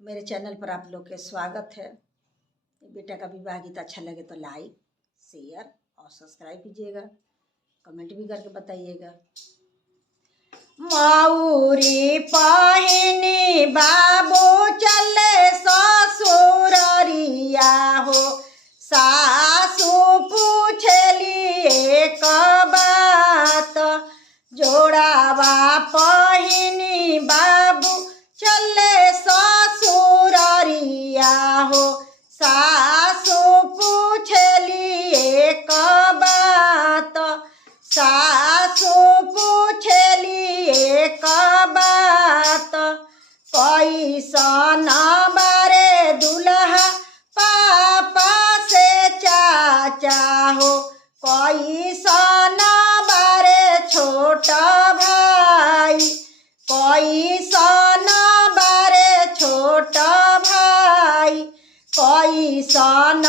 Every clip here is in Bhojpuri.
मेरे चैनल पर आप लोग के स्वागत है। बेटा का विवाह गीत अच्छा लगे तो लाइक, शेयर और सब्सक्राइब कीजिएगा। कमेंट भी करके बताइएगा। मौरी पहिनी बाबू चले ससुररिया हो, सासू पूछली एक बात, जोड़ावा पहिनी बाबू चले ससुररिया हो, सासू पूछली एक बात, सासू पूछली एक बात, कैसन बारे दुल्हा पापा से चाचा हो, कैसन बारे छोटा भाई, कैसन बारे छोटा भाई, कैसन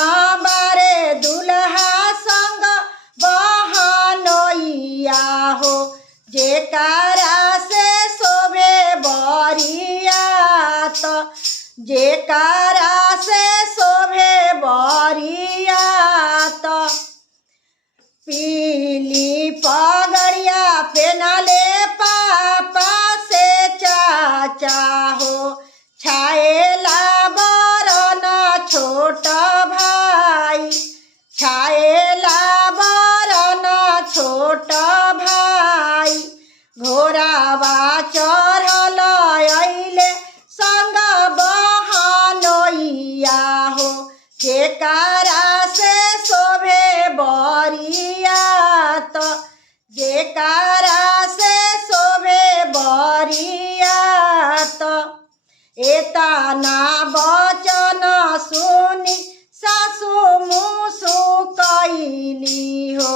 बारे दुल्हा संग बहनोइया हो, जेकारा से शोभे बरियात, जेकारा से शोभे बरियात। पीली पगड़िया पहनले पापा से चाचा हो, छाएला बरन छोटा भाई, छाएला बरन छोटा भाई, घोड़ावा चढ़ल अइले संग बहनोइया हो, जेकारा से शोभे बरियात, जेकारा से शोभे बरियात। एतना बचन सुनी सासू मुसु कैली हो,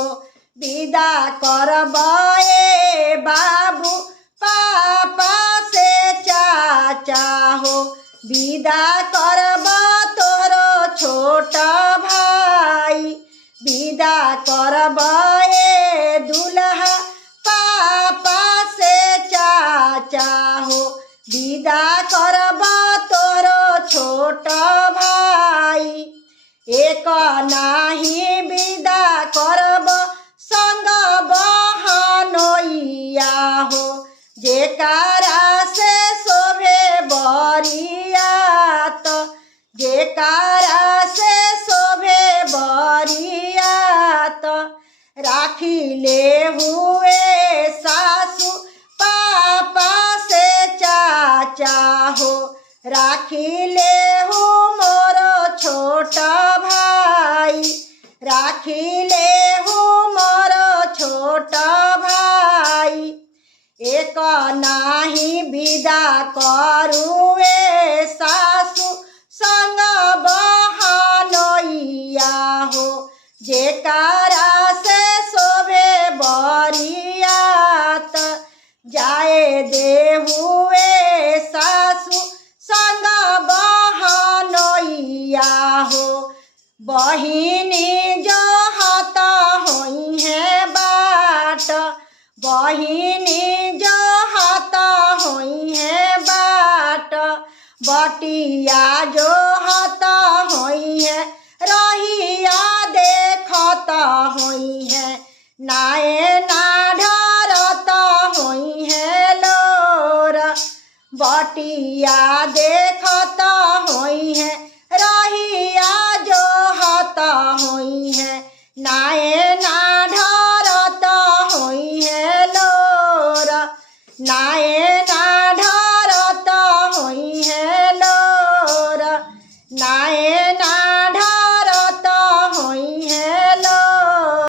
विदा करबे बाबू पापा से चाचा हो, विदा करब तोरो छोटा भाई, विदा करब दुल्हा पापा से चाचा हो, विदा करब तोरो छोटा भाई। एक नाही विदा करब संग बहनोइया हो, जेकारा से शोभे बरियात, जेकारा से शोभे बरियात। राखी ले हुए सासू पापा से चाचा हो, राखी ले हूँ मोरो छोटा भाई, राखी ले हूँ मोरो छोटा भाई। एक नाही विदा करुए सासू संग बहनोइया हो, जेकारा से शोभे बरियात, जाए दे हुए सासू संग बहनोइया हो, बहिनी जो हाथ होई है बाट, बहिनी जो हाथ होई है बाट, बटिया जो हाथ होई है रहिया देखत होई है, नाए ना ढरत होई है लोर, बटिया देखत होई है रहिया जो हाथ होई है, नाए ना ढरत होई है लोर, नाए